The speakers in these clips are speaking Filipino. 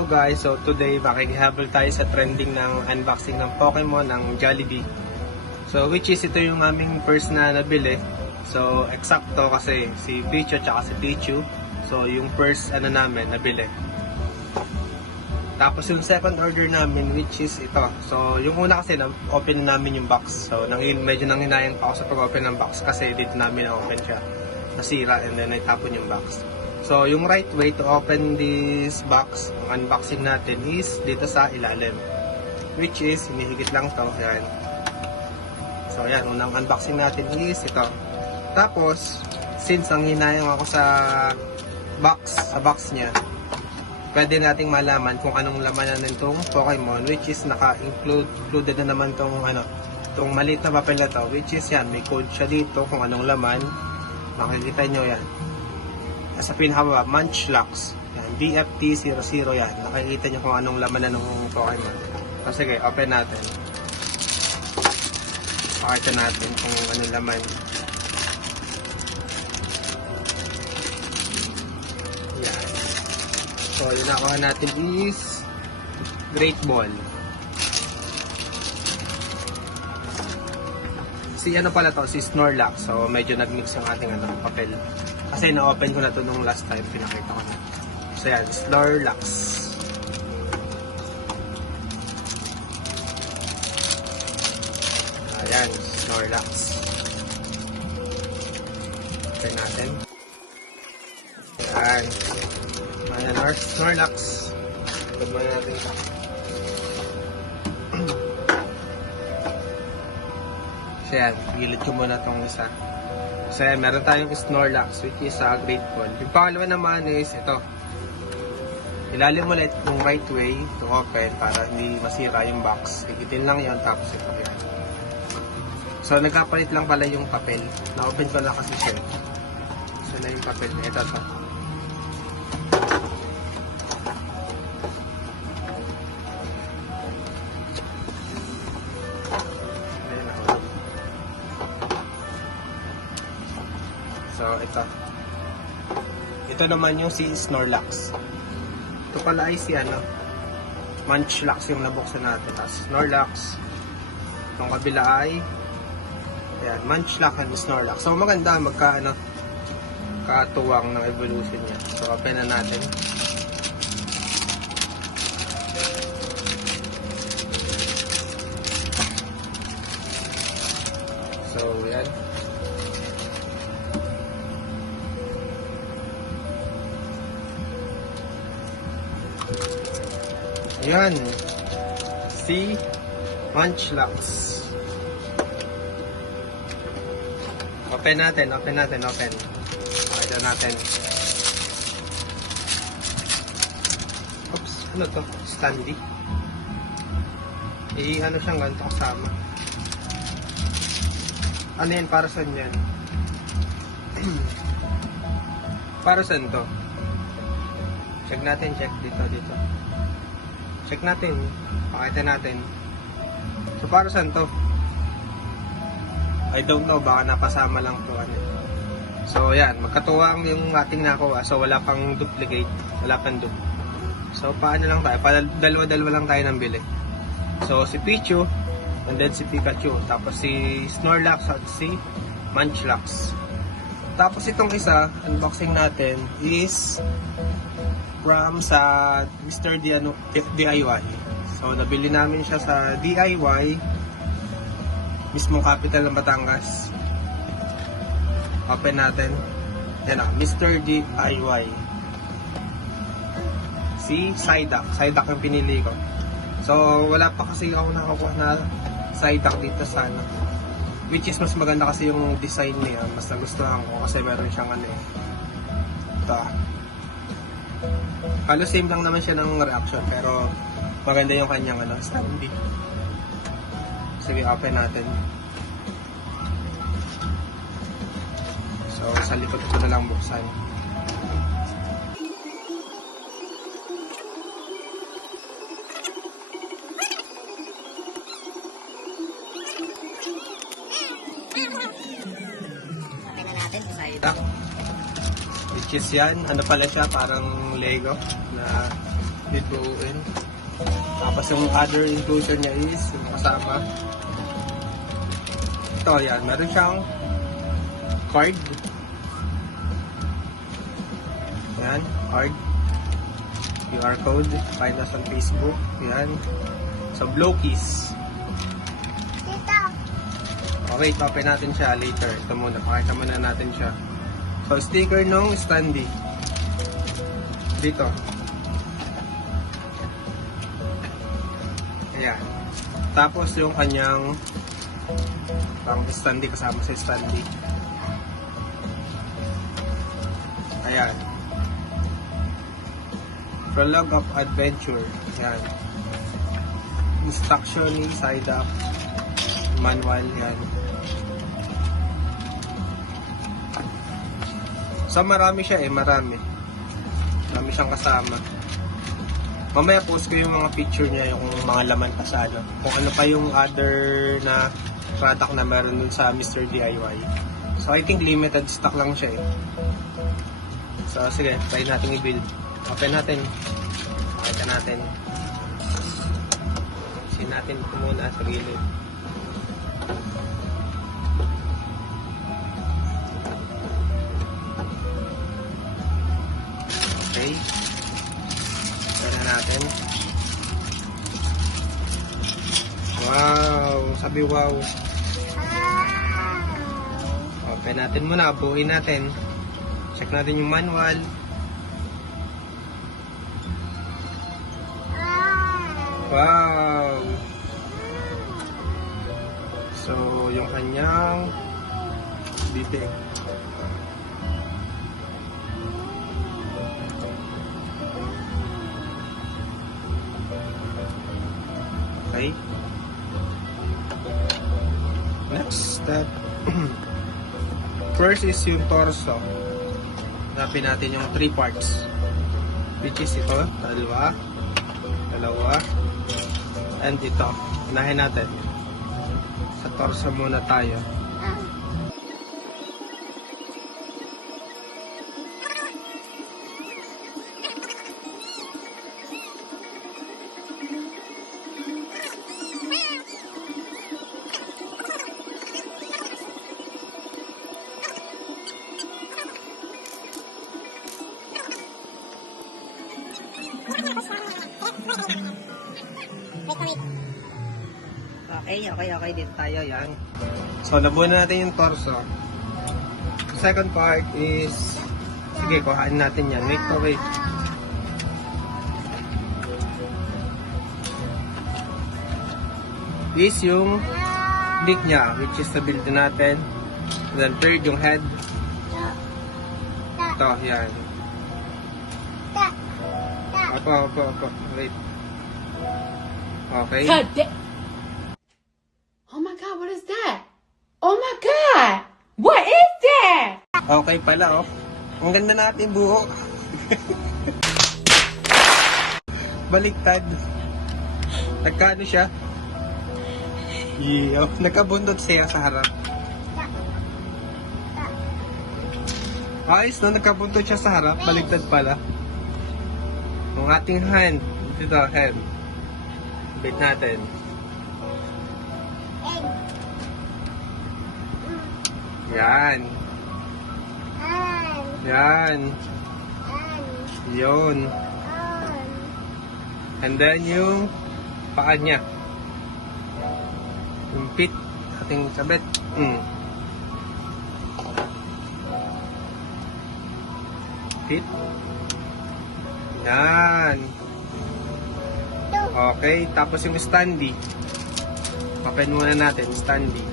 Hello guys, so today makikihabol tayo sa trending ng unboxing ng Pokemon ng Jollibee. So which is ito yung aming first na nabili. So eksakto kasi si Pichu at si Pichu. So yung first namin nabili. Tapos yung second order namin which is ito. So yung una kasi open namin yung box. So medyo nanghinayang pa ako sa pag-open ng box kasi dito namin na-open siya. Nasira and then naitapon yung box. So, yung right way to open this box, ang unboxing natin is dito sa ilalim. Which is, hinihigit lang to. Yan. So, yan. Unang unboxing natin is ito. Tapos, since ang hinayang ako sa box niya, pwede nating malaman kung anong laman na nitong Pokemon, which is included na naman itong maliit na papel na to, which is yan. May code siya dito kung anong laman. Makikita nyo yan. Sa pinakababa, Munchlax. Yan, BFT00 yan. Nakikita nyo kung anong laman na ng Pokemon. So, sige, open natin. Pakita natin kung anong laman. Yan. So, yung nakuha natin is Great Ball. Si ano pala to, si Snorlax. So, medyo nagmix yung ating papel. Kasi na-open ko na to nung last time, pinakita ko na. So yan, Snorlax. Ayan, Snorlax. Open natin. Ayan. Ayan, Snorlax. Open muna natin ito. So yan, gilid ko muna itong isa. So yan, meron tayong Snorlax which is a Great Ball. Yung pangalawa naman is ito. Ilalim mo ulit yung right way to open para hindi masira yung box. Higitin lang yun tapos ito yan. So nagkapalit lang pala yung papel. Na-open ko na kasi siya. So na yung papel. Ito to. So, ito naman yung si Snorlax. Ito pala ay si Munchlax yung nabuksan natin. Tapos Snorlax. Itong kabila ay ayan, Munchlax and Snorlax. So, maganda. Katuwang ng evolution niya. So, open na natin. So, yan. Yan. Si Munchlax. Open natin. Pakita natin. Oops, ano to? Standy. Ano siyang ganito kasama. Ano yan? Para saan yan? Para saan to? Check natin, dito. Check natin. Pakita natin. So, para saan to? I don't know. Baka napasama lang to. So, yan. Magkatuwang yung ating nakuha. So, wala pang duplicate. Wala pang dupe. So, paano lang tayo? Dalawa-dalawa lang tayo nang bili. So, si Pichu. And then si Pikachu. Tapos si Snorlax at si Munchlax. Tapos itong isa, unboxing natin is from sa Mr. DIY. So, nabili namin siya sa DIY, mismong capital ng Batangas. Open natin. Yan Mr. DIY. Si Psyduck. Psyduck yung pinili ko. So, wala pa kasi ako nakakuha na Psyduck dito sa which is mas maganda kasi yung design niya. Mas nagustuhan ko kasi meron siyang ito. Halos same lang naman siya ng reaction pero maganda yung kanyang standy. Sige, open natin. So, sa likod ko na lang buksan. Which is yan, ano pala siya, parang Lego na Bibuuin. Tapos yung other inclusion niya is yung kasama. Ito, yan. Meron siyang card. Yan, card. QR code. Find us on Facebook. Yan. So, Blokies. Okay, open natin siya later. Ito muna, pakita muna natin siya. So, sticker nung standee. Dito. Ayan. Tapos yung kanyang pang standee, kasama sa standee. Ayan. Prologue of Adventure. Ayan. Instruction ni side up. Manual. Ayan. So marami siya marami. Marami siyang kasama. Mamaya post ko yung mga picture niya, yung mga laman pa sa ano. Kung ano pa yung other na product na meron dun sa Mr. DIY. So I think limited stock lang siya So sige, try natin i-build. Open natin. Pakita natin. Sin natin ito muna sa gilid. Okay. Tignan natin. Wow! Sabi wow. Open natin muna. Buuin natin. Check natin yung manual. Wow! So, yung kanyang bibig. Okay. Next step. First is yung torso. Hanapin natin yung 3 parts. Which is ito, dalawa, and ito. Unahin natin. Sa torso muna tayo. Okay, dito tayo, yan. So, nabuo na natin yung torso. Second part is, sige, kuhaan natin yan. Wait. Is yung beak niya, which is the build natin. And then third, yung head. Ito, yan. Opo. Wait. Okay. Oh my God, what is that? Oh my God, what is that? Okay pala, oh. Ang ganda natin buo. Baliktad. Nagkano siya? Yeah. Nagkabundot siya sa harap. Ayos na, nagkabundot siya sa harap. Baliktad pala. Ang ating hand. Dito, hand. Bait natin. Yan. Yun. And then yung paa niya. Yung feet. Ating sabit. Feet. Yan. Okay. Tapos yung standee. Open muna natin. Standee.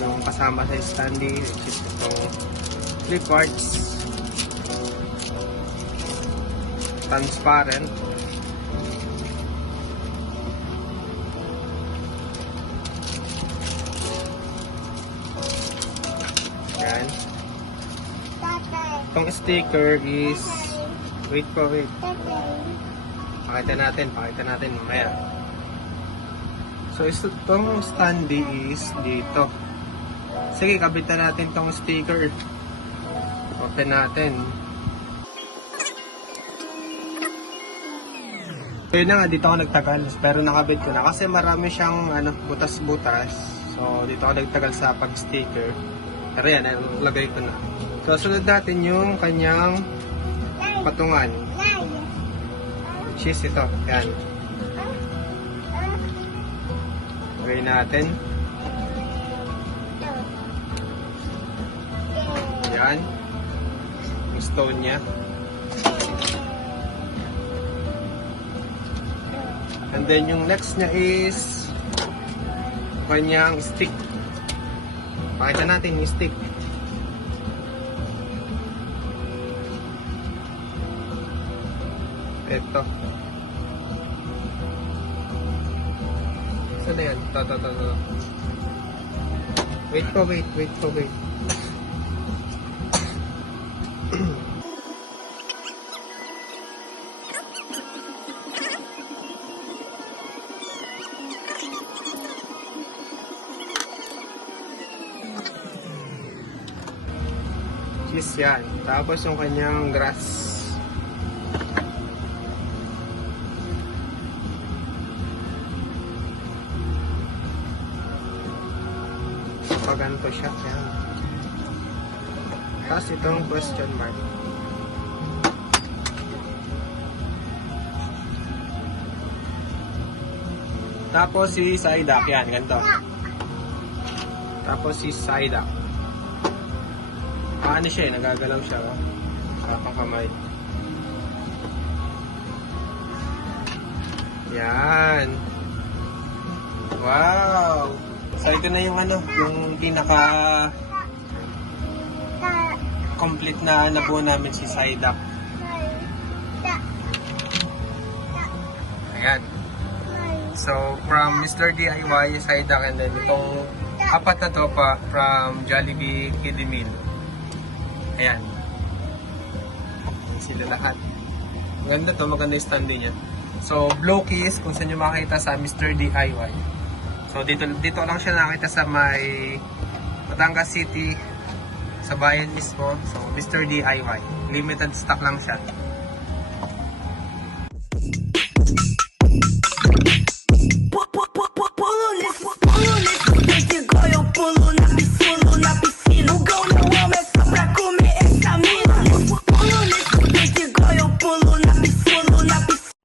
Yung kasama sa standee, which is itong 3 parts. Transparent. Yan. Itong sticker is, wait. Pakita natin mamaya. So, itong standee is dito. Sige, kabitan natin tong sticker. Open natin. So yun na nga, dito ako nagtagal. Pero nakabit ko na. Kasi marami siyang butas-butas. So dito ako nagtagal sa pag-sticker. Pero yan, lagay ko na. So sunod natin yung kanyang patungan. Cheese ito. Yan. Lagay natin. Yan. Yung stone niya. And then yung next niya is kanyang stick. Pakita natin yung stick. Ito. Saan na yan? Ito. Wait po. Cheese yan. Tapos yung kanyang grass. Paganto siya. Yan. Tapos itong question mark. Tapos si side up. Yan, ganito. Tapos si side up. Ano siya eh, nagagalaw siya sa pangkamay. Yan. Wow! So ito na yung yung pinaka complete na nabuo namin si side up. Ayan. So from Mr. DIY side up, and then itong apat na to pa from Jollibee Kiddie Meal. Ayan. Sila lahat. Maganda to, maganda yung stand niya. So, blow keys, kung saan nyo makakita sa Mr. DIY. So, dito lang siya nakita sa may Batangas City, sa bayan mismo. So, Mr. DIY. Limited stock lang siya.